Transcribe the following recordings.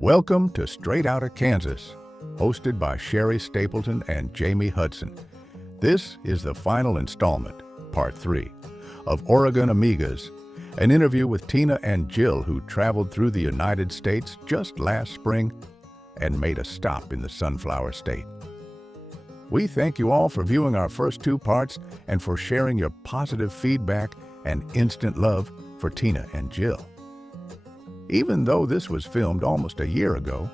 Welcome to Straight Outta Kansas, hosted by Sherri, Stapleton, and Jaime, Hudson. This is the final installment, Part 3, of Oregon Amigas, an interview with Tina and Jill, who traveled through the United States just last spring and made a stop in the Sunflower State. We thank you all for viewing our first two parts and for sharing your positive feedback and instant love for Tina and Jill. Even though this was filmed almost a year ago,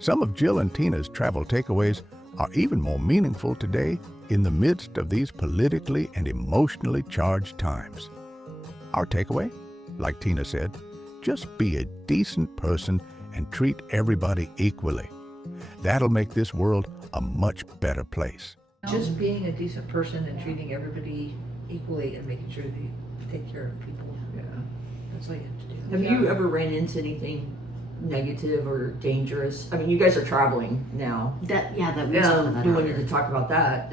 some of Jill and Tina's travel takeaways are even more meaningful today in the midst of these politically and emotionally charged times. Our takeaway, like Tina said, just be a decent person and treat everybody equally. That'll make this world a much better place. Just being a decent person and treating everybody equally and making sure that you take care of people. Yeah. That's all you have to do. Have you ever ran into anything negative or dangerous? I mean, you guys are traveling now. That we wanted to talk about that.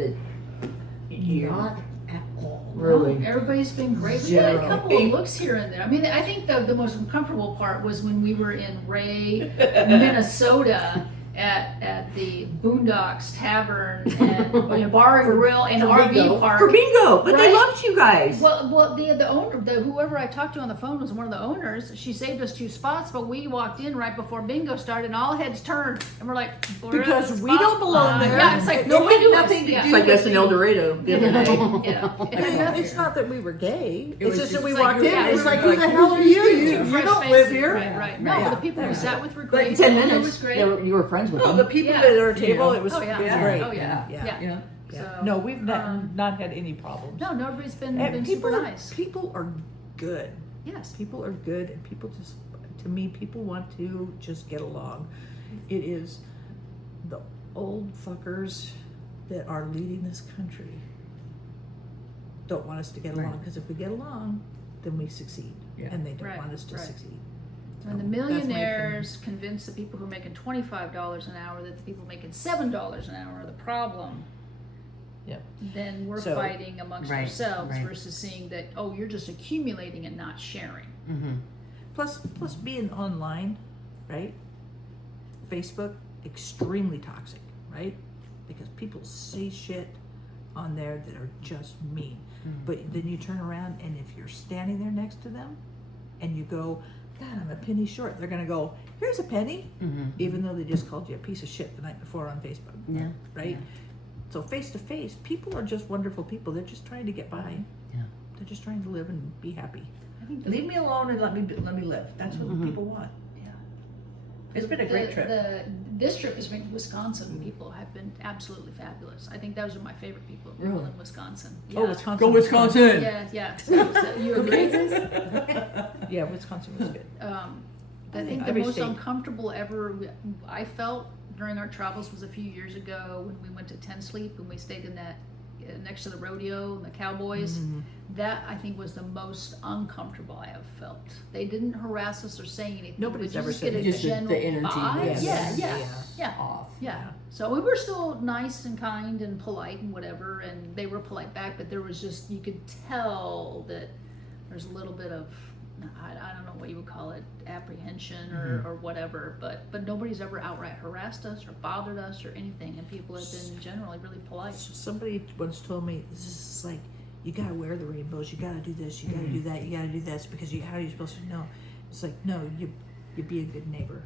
Not at all. Really? No, everybody's been great. We had a couple of looks here and there. I mean, I think the most uncomfortable part was when we were in Ray, Minnesota, at the Boondocks Tavern and Bar and Grill and RV Park for bingo, but right? They loved you guys. Well, the owner, whoever I talked to on the phone was one of the owners. She saved us 2 spots, but we walked in right before bingo started, and all heads turned, and we're like, because we don't belong there. Yeah, it's like nobody knew us. It's like us in El Dorado the other day. Yeah. It's not that we were gay. It was just that we like walked in. yeah, It's like, who the hell are you? You don't live here. Right. No, the people we sat with were But great. in 10 It minutes, was great. you were friends with them. The people at our table, it was Oh, yeah. great. Oh, yeah. So, No, we've not had any problems. No, nobody's been people super nice. People are good. Yes. People are good, and people just, to me, people want to just get along. It is the old fuckers that are leading this country don't want us to get along, because if we get along, then we succeed, and they don't want us to succeed. And the millionaires convince the people who are making $25 an hour that the people making $7 an hour are the problem. Yep. Then we're fighting amongst ourselves versus seeing that, oh, you're just accumulating and not sharing. Mm-hmm. Plus being online, right? Facebook, extremely toxic, right? Because people say shit on there that are just mean. Mm-hmm. But then you turn around, and if you're standing there next to them and you go, God, I'm a penny short, they're going to go, here's a penny, even though they just called you a piece of shit the night before on Facebook. Yeah. Right? Yeah. So face to face, people are just wonderful people. They're just trying to get by. Yeah. They're just trying to live and be happy. I think leave me alone and let me live. That's what people want. Yeah. It's been a great trip. This trip has been Wisconsin. People have been absolutely fabulous. I think those are my favorite people in Wisconsin. Yeah. Oh, Wisconsin. Go Wisconsin! Yeah. So you agree? Yeah, Wisconsin was good. I think the most uncomfortable ever I felt during our travels was a few years ago when we went to Ten Sleep and we stayed in that next to the rodeo and the cowboys. That I think was the most uncomfortable I have felt. They didn't harass us or say anything. Nobody's ever said said just the energy. Vibe. Yeah. Off. Yeah. So we were still nice and kind and polite and whatever, and they were polite back, but there was just, you could tell that there's a little bit of, I don't know what you would call it, apprehension or whatever, but nobody's ever outright harassed us or bothered us or anything, and people have been generally really polite. Somebody once told me, this is like, you gotta wear the rainbows, you gotta do this, you gotta do that, you gotta do this, because how are you supposed to know? It's like, no, you be a good neighbor.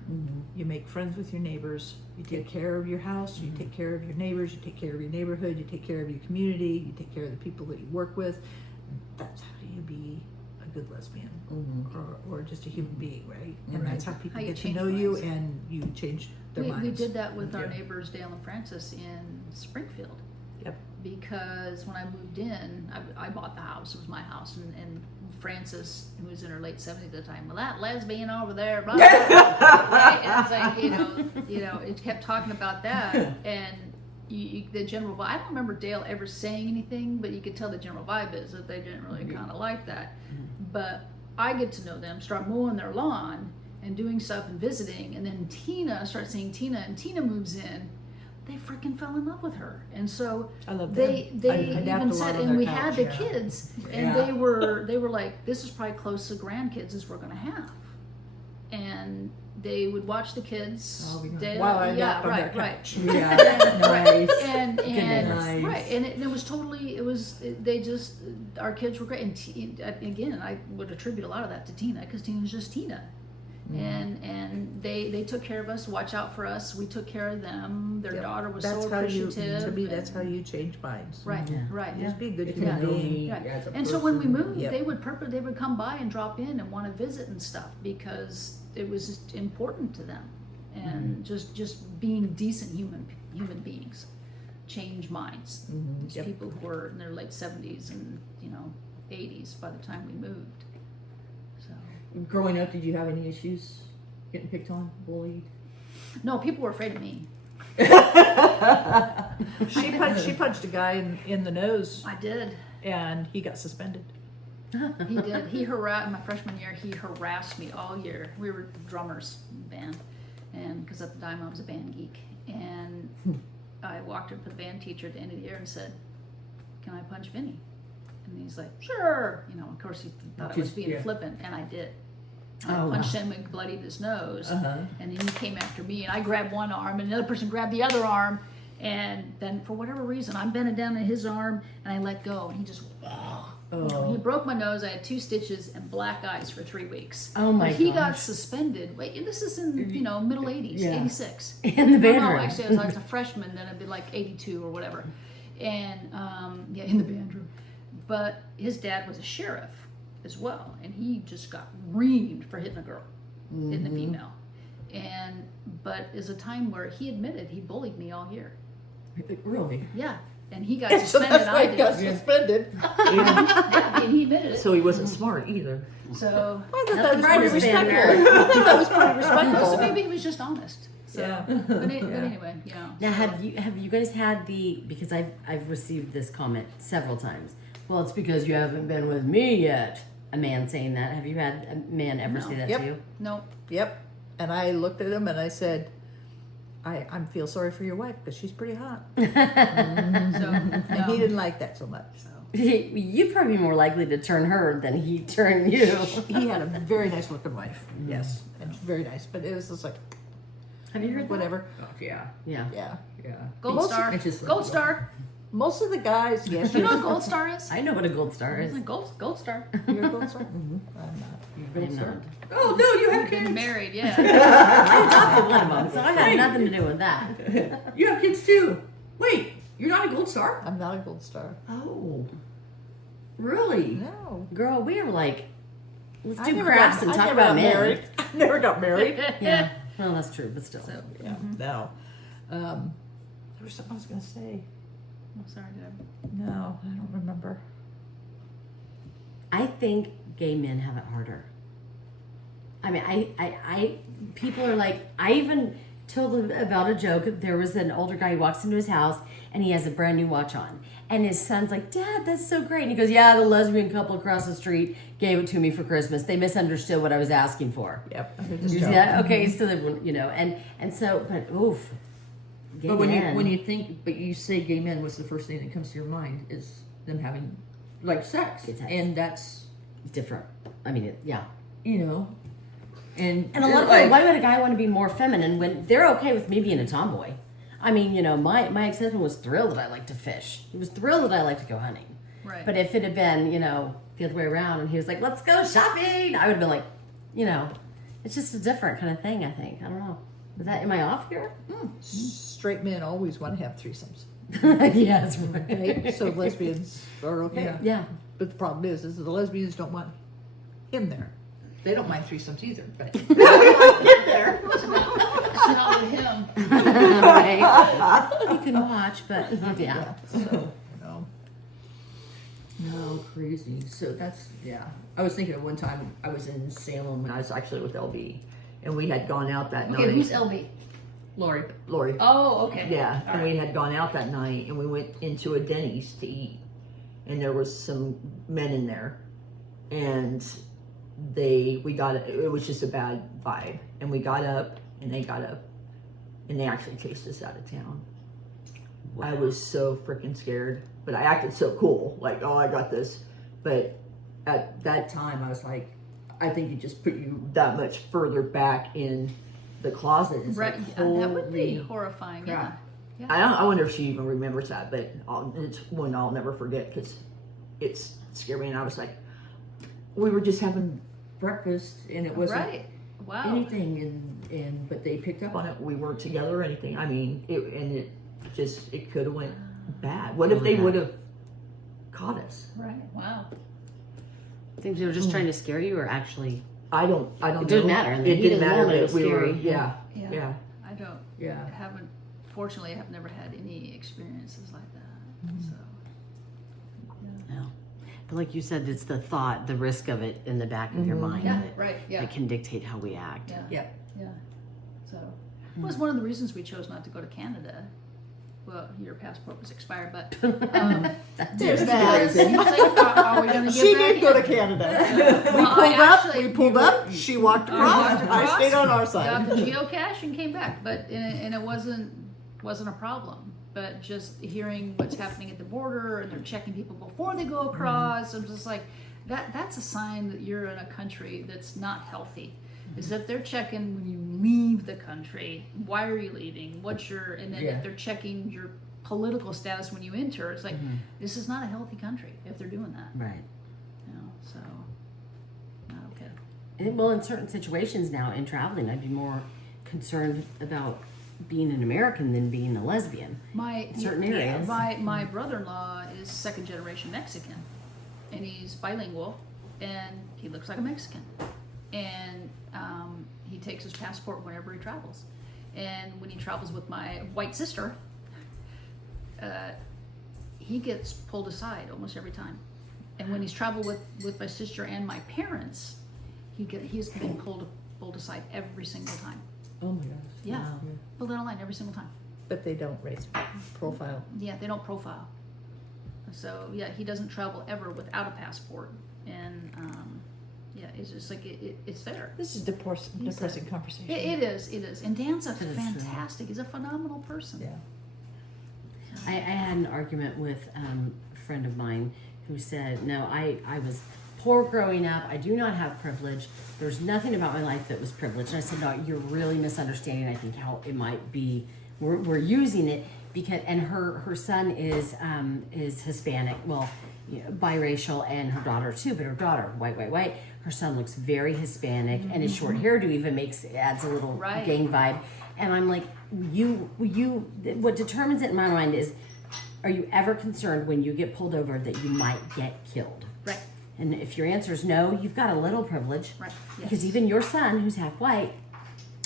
You make friends with your neighbors, you take care of your house, you take care of your neighbors, you take care of your neighborhood, you take care of your community, you take care of the people that you work with. That's how you be a good lesbian or just a human being, right? And that's how people get to know you, and you change their minds. We did that with our neighbors Dale and Francis in Springfield. Yep. Because when I moved in, I bought the house. It was my house, and Frances, who was in her late 70s at the time, well, that lesbian over there, blah, blah, blah. Right? And it's like, it kept talking about that, and the general vibe. I don't remember Dale ever saying anything, but you could tell the general vibe is that they didn't really kind of like that. But I get to know them, start mowing their lawn and doing stuff and visiting, and then Tina starts seeing Tina, and Tina moves in. They freaking fell in love with her, and so I love they I even said, and we had the couch, kids, and they were like, this is probably close to grandkids as we're gonna have, and they would watch the kids. Oh, we know. They, While I yeah, napped on their right, right. couch. Yeah, nice. And Goodness. right, and it was totally. They just our kids were great. And again, I would attribute a lot of that to Tina because Tina's just Tina. And they took care of us, watch out for us. We took care of them. Their Yep. daughter was That's so how you, appreciative. to me, that's how you change minds. Right, Yeah. right. Just be a good Get to human know being. me Right. as a And so when we person. moved, Yep. they would come by and drop in and want to visit and stuff because it was just important to them. And just being decent human beings change minds. These Yep. people who were in their late 70s and 80s by the time we moved. So Growing up, did you have any issues getting picked on, bullied? no, people were afraid of me. She punched a guy in the nose, I did. and he got suspended. He did. He harassed my freshman year. He harassed me all year. We were drummers in the band, and because at the time I was a band geek, and I walked up to the band teacher at the end of the year and said, "Can I punch Vinny?" And he's like, "Sure." Of course he thought I was being Yeah. flippant, and I did. I Oh, punched wow. him and bloodied his nose, Uh-huh. and then he came after me, and I grabbed one arm, and another person grabbed the other arm, and then for whatever reason, I'm bending down in his arm, and I let go, and he just. He Oh. broke my nose. I had 2 stitches and black eyes for 3 weeks. Oh my But he got gosh. suspended. Wait, this is in middle 80s, Yeah. 86. In the No, bedroom. actually, I was a freshman. Then I'd be like 82 or whatever, and in the band room. But his dad was a sheriff as well, and he just got reamed for hitting a girl, hitting a female. But is a time where he admitted he bullied me all year. Really? Yeah, and he got So suspended. that's why I he got did. suspended. Yeah, and he admitted it. So he wasn't smart either. So. I thought that was Nothing pretty brightest respectful. banner. I thought that was pretty So respectful. maybe he was just honest. So, Yeah. but anyway, Now, have you guys had because I've received this comment several times. Well, it's because you haven't been with me yet. A man saying that. Have you had a man ever say that Yep. to you? No, Yep. And I looked at him and I said, I feel sorry for your wife because she's pretty hot. so And he no. didn't like that so much. So You'd probably be more likely to turn her than he turn you. he had a very nice looking wife. Yes. And very nice. But it was just like, Have you heard that? whatever. Oh, yeah. Yeah. Yeah. Yeah. Gold Most- Star. it's just- Gold Star. Most of the guys, yes. You know what Gold Star is? I know what a gold star is. Gold Star. You're a gold star? I'm not. I'm not. Oh, no, you have Been kids. married, yeah. I adopted one of them, so I had nothing to do with that. You have kids too. Wait, you're not a gold star? I'm not a gold star. Oh. Really? No. Girl, we were like, let's I do never crafts got- and I talk never about got men. married. I never got married. Yeah. Well, that's true, but still. So, Yeah. No. There was something I was going to say. I'm sorry, Deb. No, I don't remember. I think gay men have it harder. I mean, I people are like, I even told them about a joke. There was an older guy who walks into his house and he has a brand new watch on. And his son's like, Dad, that's so great. And he goes, yeah, the lesbian couple across the street gave it to me for Christmas. They misunderstood what I was asking for. Yep. I heard You this see joke. that? Okay, so they, and so, but oof. Gay But when men. you think, but you say gay men, what's the first thing that comes to your mind is them having like sex, Sex. and that's different. I mean, yeah. And And a lot of people, why would a guy want to be more feminine when they're okay with me being a tomboy? I mean, my ex-husband was thrilled that I like to fish. He was thrilled that I like to go hunting. Right. But if it had been, the other way around and he was like, let's go shopping, I would have been like, it's just a different kind of thing, I think. I don't know. Am I off here? Straight men always want to have threesomes. Yes, right. Okay? So lesbians are okay. Yeah. Yeah. But the problem is the lesbians don't want him there. They don't mind threesomes either, but It's not with him. Right. You can watch, but yeah. so, no, crazy. So that's I was thinking of one time I was in Salem and I was actually with LB, and we had gone out that Okay, night. who's LB? Lori? Oh, okay. Yeah, All and right. we had gone out that night and we went into a Denny's to eat, and there was some men in there, and it was just a bad vibe, and we got up and they got up and they actually chased us out of town. I was so freaking scared, but I acted so cool, like, oh, I got this. But at that time I was like, I think it just put you that much further back in the closet is Right, like, that would be holy horrifying. crap. Yeah. I wonder if she even remembers that, but it's one I'll never forget because it's scared me. And I was like, we were just having breakfast and it wasn't Right. Wow. anything, but they picked up on it. We weren't together or anything. I mean, it could have went bad. What if they would have caught us? Right. Wow. Think they were just trying to scare you, or actually? I don't It know. didn't matter. In the It heat didn't of the matter moment, it that was we were. scary. Yeah. Yeah. Yeah. I don't. Yeah. I haven't. Fortunately, I have never had any experiences like that. So. No. But like you said, it's the thought, the risk of it in the back of your mind Yeah. that, Right. Yeah. that can dictate how we act. Yeah. Yeah. Yeah. So, it was one of the reasons we chose not to go to Canada. Well, your passport was expired, but There's because it's like, are we going to get She back did go in? to Canada. Well, We pulled up. She walked across. I stayed on our Got side. the geocache and came back, but and it wasn't a problem. But just hearing what's happening at the border and they're checking people before they go across, I'm just like, that's a sign that you're in a country that's not healthy. Is that they're checking when you leave the country, why are you leaving? What's your, and then Yeah. if they're checking your political status when you enter, it's like, this is not a healthy country if they're doing that. Right. You know, so not okay. And, well, in certain situations now in traveling, I'd be more concerned about being an American than being a lesbian. In certain areas. My brother-in-law is second generation Mexican, and he's bilingual, and he looks like a Mexican, and he takes his passport whenever he travels. And when he travels with my white sister, he gets pulled aside almost every time. And when he's traveled with my sister and my parents, he's getting pulled aside every single time. Oh my gosh. Yeah, pulled in a line every single time. But they don't raise profile. Yeah, they don't profile. So yeah, he doesn't travel ever without a passport, and yeah, it's just like it's there. This is depressing conversation. It is. And Dan's a It is fantastic. He's a phenomenal person. Yeah. I had an argument with a friend of mine who said, no, I was poor growing up. I do not have privilege. There's nothing about my life that was privileged. And I said, no, you're really misunderstanding, I think, how it might be. We're using it because, and her son is Hispanic, well, you know, biracial, and her daughter too, but her daughter, white. Her son looks very Hispanic, and his short hairdo even adds a little Right. gang vibe. And I'm like, what determines it in my mind is, are you ever concerned when you get pulled over that you might get killed? Right. And if your answer is no, you've got a little privilege. Right. Because Yes. even your son, who's half white,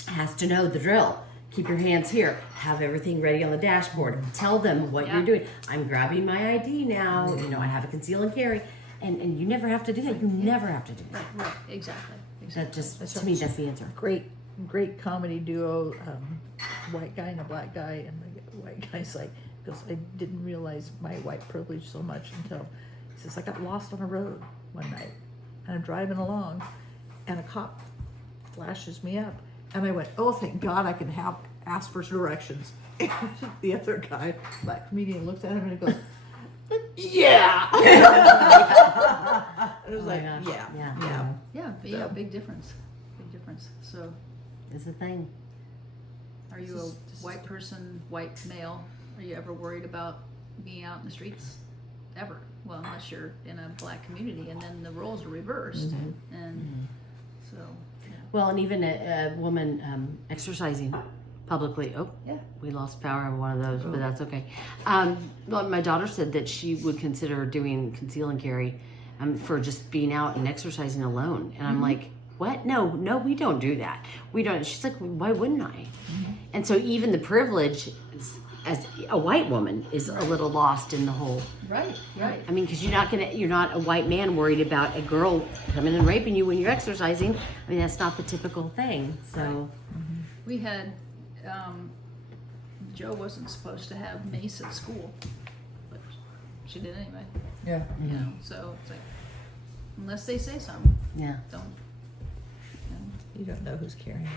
has to know the drill. Keep your hands here. Have everything ready on the dashboard. Tell them what Yeah. you're doing. I'm grabbing my ID now. You know, I have a conceal and carry. And you never have to do that. You never have to do that. Right. Exactly. That just, to me, that's the answer. Great comedy duo, white guy and a black guy, and the white guy's like, because I didn't realize my white privilege so much until, he says, I got lost on a road one night, and I'm driving along, and a cop flashes me up, and I went, oh, thank God I can ask for directions. The other guy, black comedian, looks at him and he goes, yeah! It was Oh my like, gosh. yeah. Yeah. Big difference. Big difference. So, It's the thing. are you a white person, white male? Are you ever worried about being out in the streets? Ever? Well, unless you're in a black community, and then the roles are reversed, and so. Well, and even a woman exercising publicly. Oh, Yeah. we lost power on one of those, but that's okay. Well, my daughter said that she would consider doing conceal and carry for just being out and exercising alone. And I'm like, what? No, we don't do that. We don't. She's like, why wouldn't I? And so even the privilege as a white woman is a little lost in the whole. Right. I mean, because you're not a white man worried about a girl coming and raping you when you're exercising. I mean, that's not the typical thing. So, We had, Joe wasn't supposed to have mace at school, but she did anyway. Yeah. You know, so it's like, unless they say something, yeah. don't. You know. You don't know who's carrying it.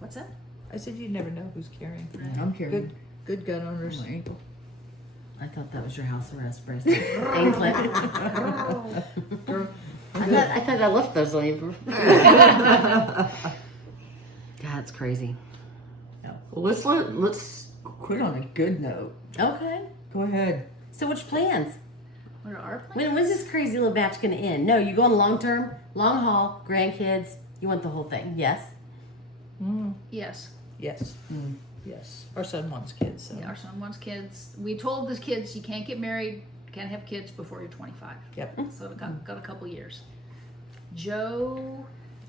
What's that? I said you never know who's carrying. I'm carrying. Good gun owners. my ankle. I thought that was your house arrest bracelet. Anklet. I thought I left those on you. That's crazy. Well, let's quit on a good note. Okay. Go ahead. So which plans? What are our plans? When's this crazy little batch going to end? No, you go on long term, long haul, grandkids. You want the whole thing, yes? Yes. Yes. Yes. Our son wants kids. So. Yeah, our son wants kids. We told the kids you can't get married, can't have kids before you're 25. Yep. So we got a couple years. Joe,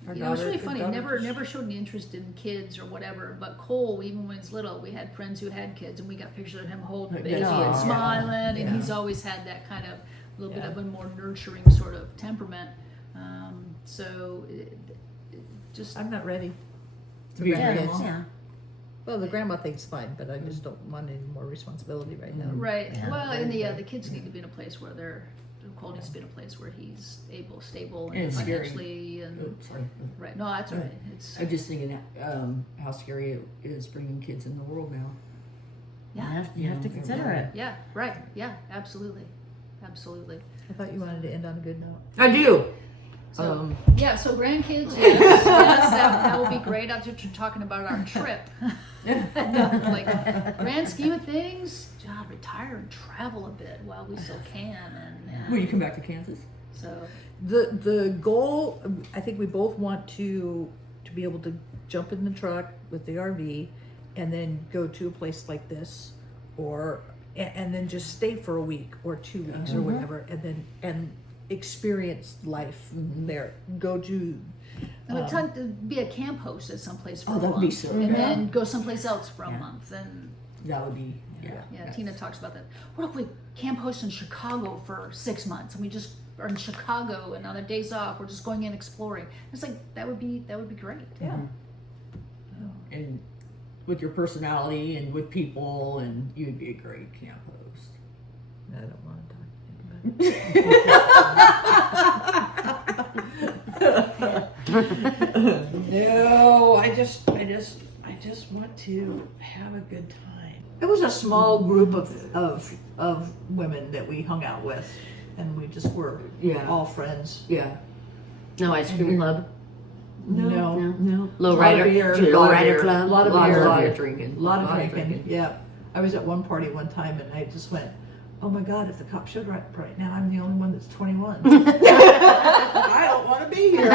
Our you know, it's daughter- really funny. our daughter- Never showed any interest in kids or whatever. But Cole, even when he's little, we had friends who had kids, and we got pictures of him holding a baby Aw. and smiling. Yeah. And he's always had that kind of little bit Yeah. of a more nurturing sort of temperament. Just I'm not ready. To be a Yeah, grandma. yeah. Well, the grandma thing's fine, but I just don't want any more responsibility right now. right. Yeah. Well, and the kids need to be in a place where Cole needs to be in a place where he's stable, And and it's scary. financially, and Oh, sorry. right. No, that's all right. It's I'm just thinking how scary it is bringing kids in the world now. You have to consider it. yeah, right. Yeah, absolutely. I thought you wanted to end on a good note. I do. So, yeah, so grandkids, yes, that would be great. I was just talking about our trip. Like, grand scheme of things, God, retire and travel a bit while we still can. And Will you come back to Kansas? so, The goal, I think we both want to be able to jump in the truck with the RV and then go to a place like this, or and then just stay for a week or 2 weeks or whatever, and experience life there. Go to I would tend to be a camp host at some place for Oh, a that'd month, be so and good. then go someplace else for a Yeah. month. And That would be, yeah, Tina talks about that. What if we camp host in Chicago for 6 months, and we just are in Chicago, and on the days off, we're just going in exploring? It's like that would be great. yeah. And with your personality and with people, and you'd be a great camp host. I don't want to talk No, I just want to have a good time. It was a small group of women that we hung out with, and we just were Yeah. all friends. Yeah. No ice cream club. No. Low Lot of rider. beer. Low rider club. A lot of Lot beer. of drinking. A lot of drinking. Yeah. I was at one party one time, and I just went, "Oh my God! If the cop showed right now, I'm the only one that's 21. I don't want to be here."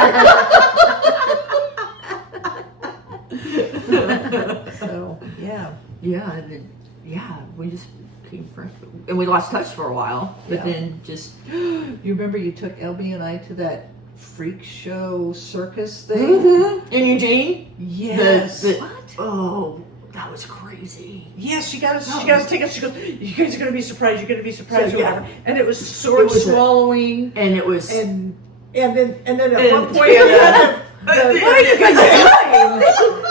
So yeah. Yeah, and then, we just became friends. And we lost touch for a while, but Yeah. then just, You remember you took LB and I to that freak show circus thing? in Eugene? Yes. What? Oh, that was crazy. Yes, she got us. She got us tickets. She goes, "You guys are gonna be surprised. You're gonna be surprised." So, or yeah. whatever. And it was sword It was a- swallowing, And it was, and then at And- one point, and, what are you guys doing?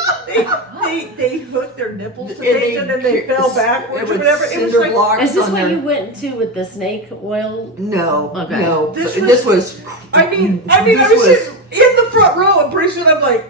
They hooked their nipples to things, and then they fell backwards or whatever. It was like blocks Is this on what their- you went to with the snake oil? No, Okay. no. This This was. I mean, I this was sitting in the front row, and pretty soon I'm like,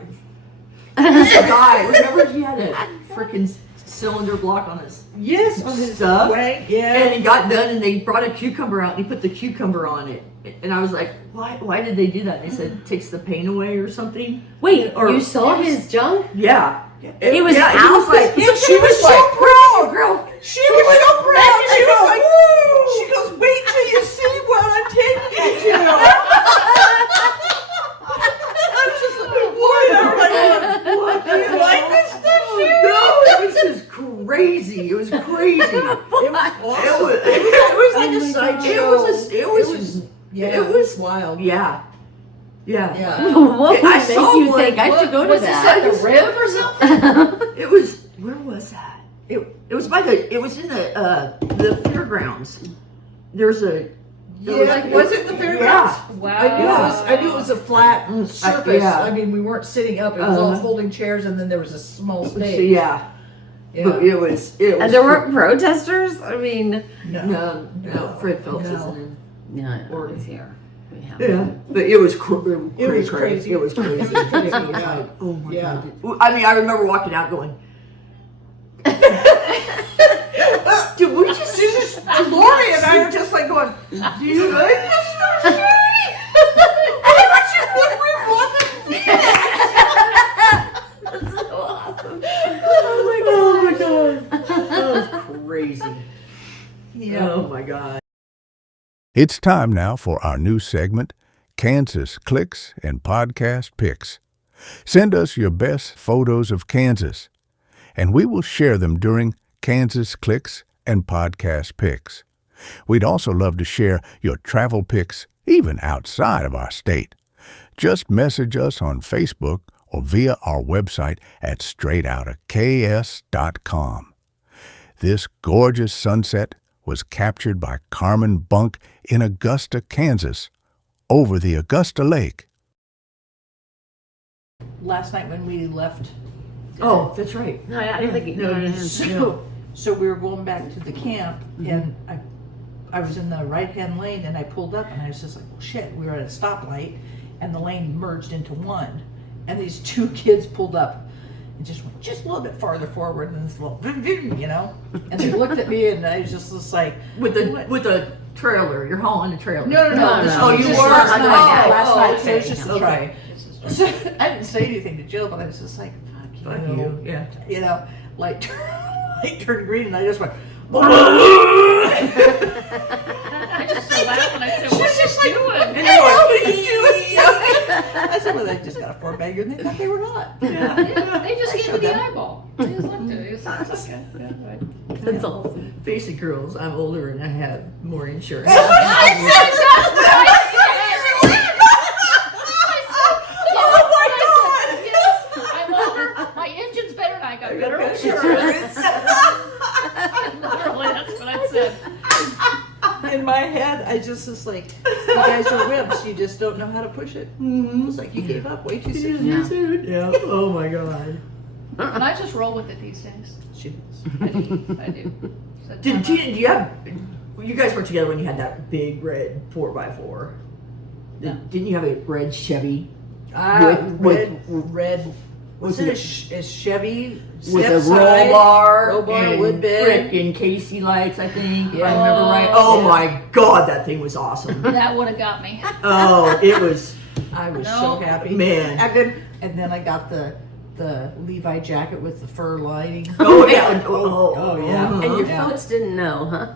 This guy, remember he had a freaking cylinder block on his yes, on his stuff, way, yeah. and he got done, and they brought a cucumber out, and he put the cucumber on it, and I was like, why did they do that? And they said it takes the pain away or something. Wait, Or- you saw his junk? Yeah. He was He out? was like, Yeah, she was so proud, girl. She was so proud. She was like, she goes, "Wait till you see what I'm taking you to." I was just looking forward. Everybody going, "What? Do you like this stuff, Sherri?" No, it was just crazy. It was crazy. It was awesome. was- It was like a sideshow. It was wild. Yeah. Yeah. What I would make saw you one. think I should go to Was this that? at the Riv or something? It was. Where was that? It was by the. It was in the fairgrounds. There's a. Yeah, was it the fairgrounds? Yeah. Wow. I knew it was a flat surface. yeah. I mean, we weren't sitting up. It was all folding chairs, and then there was a small stage. Yeah. But it was. And there weren't protesters? I mean, No. Fred Phelps No. isn't in. no, Or- he's here. We have Yeah, but it was It was crazy. It was crazy. It was Yeah. like, oh my Yeah. God. I mean, I remember walking out going, did we just, Lori and I are just like going, "Do you like this stuff, Sherri?" I want you to think we want to see it. Oh my god. That was crazy. Yeah. Oh my god. It's time now for our new segment, Kansas Clicks and Podcast Picks. Send us your best photos of Kansas, and we will share them during Kansas Clicks and Podcast Picks. We'd also love to share your travel pics, even outside of our state. Just message us on Facebook or via our website at straightoutakas.com. This gorgeous sunset was captured by Carmen Bunk in Augusta, Kansas, over the Augusta Lake. Last night when we left, Oh, that's right. No, I didn't think. No, you so we were going back to the camp, and I was in the right-hand lane, and I pulled up, and I was just like, well, shit, we were at a stoplight, and the lane merged into one, and these two kids pulled up and just went just a little bit farther forward, and this little, you know, and they looked at me, and I was just like, with the trailer. You're hauling the trailer. no, this Oh, was you just were? last I night. thought- Last oh, night, so it was okay. just a Okay. try. So I didn't say anything to Jill, but I was just like, Fuck fuck you. you. Yeah. You know, light turned green, and I just went, I just so laughed when I said, "What's this doing?" and they went, what are you doing? I said, well, they just got a four-bagger, and they thought they were not. Yeah, they just I gave me showed the them. eyeball. They just looked at it. It's like, okay, yeah, right. That's awesome. Face it, girls. I'm older and I have more insurance. I'm older. My engine's better, and I got better insurance. Literally, that's what I said. In my head, I just was like, you guys are wimps. You just don't know how to push it. It was like you gave up way too soon. Yeah. Oh my god. And I just roll with it these days. She was. I do. So Do you have? You guys were together when you had that big red 4x4. No. Didn't you have a red Chevy Red. Was with it a Chevy? with a step roll side, bar, roll bar, and wood bed. frickin' Casey lights? I think, if I Yeah. remember right. Oh Yeah. my god, that thing was awesome. That would have got me. Oh, it was. I was No. so happy, Man. And then I got the Levi jacket with the fur lining. Oh yeah. Oh yeah. uh-huh. And your Yeah. folks didn't know, huh?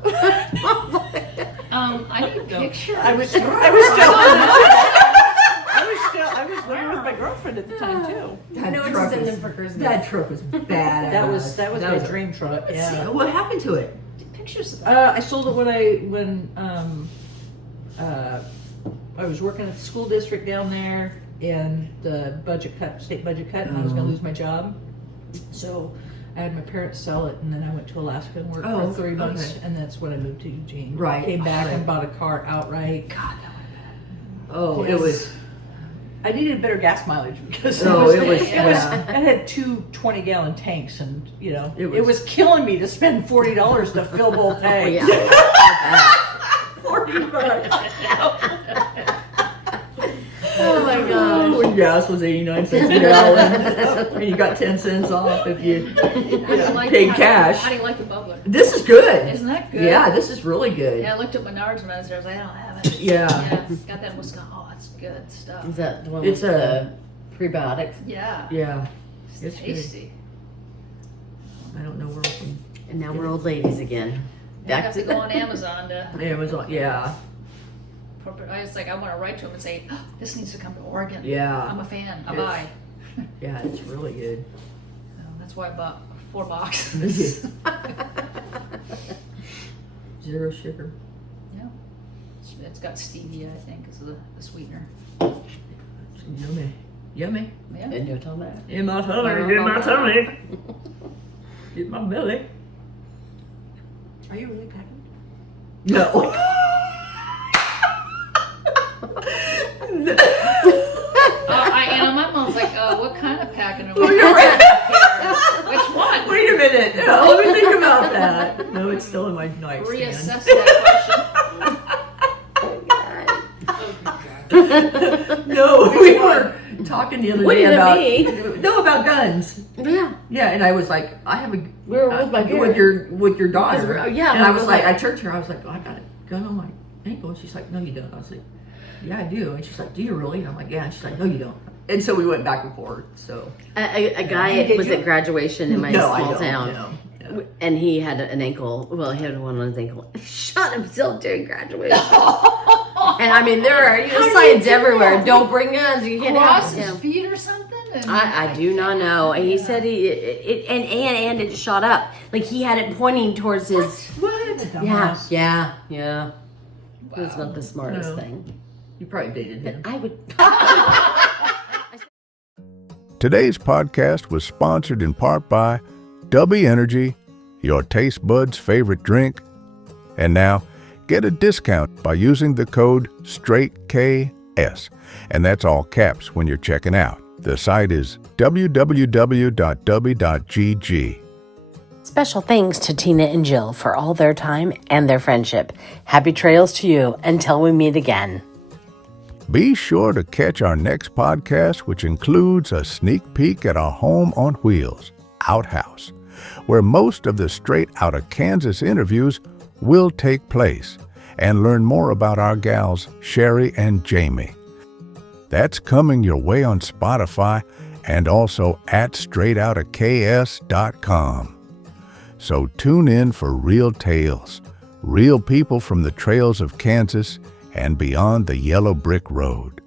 I need pictures. I was still living with my girlfriend at the time too. That No, truck just send was- them for Christmas. That truck was badass. That was my dream truck. Yeah. What happened to it? Pictures of I sold it when I was working at the school district down there, and the state budget cut, and I was going to lose my job. So I had my parents sell it, and then I went to Alaska and worked Oh, for 3 months, okay. and that's when I moved to Eugene. Right. Came back Right. and bought a car outright. God, Oh, Yes. it was. I needed better gas mileage because Oh, it was. Yeah. I had two 20-gallon tanks, and It it was killing me to spend $40 to fill both Oh, tanks. yeah. $40. Oh my gosh. When gas was 89 cents a gallon, and you got 10 cents off if you How do you like paid how- cash. How do you like the bubbler? This is good. Isn't that good? Yeah, this is really good. Yeah, I looked at Menards when I was there. I was like, I don't have it. Yeah. Yeah, got that in Wisconsin. Oh, it's good stuff. Is that the one It's with a- the prebiotics? Yeah. Yeah. It's It's good. tasty. I don't know where we can. And now we're old ladies again. I Back have to go on Amazon to. Amazon. Yeah. I was like, I want to write to them and say, oh, this needs to come to Oregon. I'm Yeah. a fan. I Yes. buy. Yeah, it's really good. That's why I bought 4 boxes. Zero sugar. Yeah. It's got stevia, I think, is the sweetener. It's yummy. Yummy. Yeah. In your tummy. In my tummy. Get my tummy. Get my belly. Are you really packing? No. I am. My mom's like, what kind of packing are we Well, you're doing right. here? Which one? Wait a minute. No, let me think about that. No, it's still in my nightstand. Reassess that No, we were talking the other What day did it about mean? no about guns. Yeah. Yeah, and I was like, I have a We were with my with your daughter. Because, yeah, and I we was were like, like- I turned to her. I was like, oh, I got a gun on my ankle. And she's like, no, you don't. I was like, yeah, I do. And she's like, do you really? And I'm like, yeah. And she's like, no, you don't. And so we went back and forth. So A guy Did was you? at graduation in my No, I small don't, town. no. And he had an ankle. Well, he had one on his ankle. He shot himself during graduation. And I mean, there are signs everywhere. Don't bring guns. You can't Cross have his him. feet or something? And I do not know. He said and it shot up. Like he had it pointing towards his. What? Yeah. It was not the smartest No. thing. You probably dated him. I would. Today's podcast was sponsored in part by Dubby Energy, your taste buds' favorite drink. And now, get a discount by using the code STRAIGHTKS, and that's all caps when you're checking out. The site is www.dubby.gg. Special thanks to Tina and Jill for all their time and their friendship. Happy trails to you until we meet again. Be sure to catch our next podcast, which includes a sneak peek at our home on wheels, Outhouse, where most of the Straight Outta Kansas interviews will take place, and learn more about our gals, Sherri and Jaime. That's coming your way on Spotify and also at straightoutakas.com. So tune in for real tales, real people from the trails of Kansas and beyond the yellow brick road.